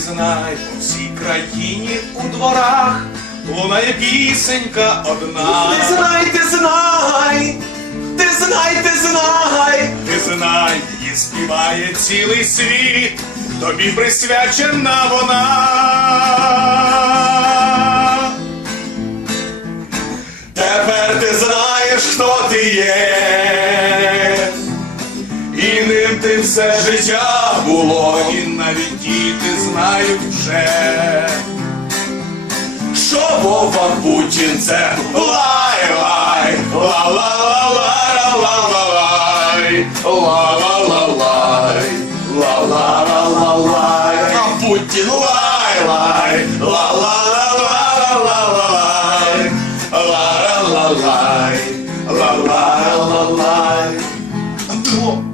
знай, у всій країні у дворах лунає пісенька одна. Ти знай, ти знай, ти знай, ти знай, ти знай, її співає цілий світ, тобі присвячена вона. Тепер ти знаєш, хто ти є і ним ти все життя було, і навіть діти знають вже, що Вова Путін це лай лай, ла ла ла ла ла ла лай, ла ла ла лай, ла ла ла ла лай, а Путін лай лай, ла ла ла ла ла ла лай, ла ла ла лай, ла ла ла лай.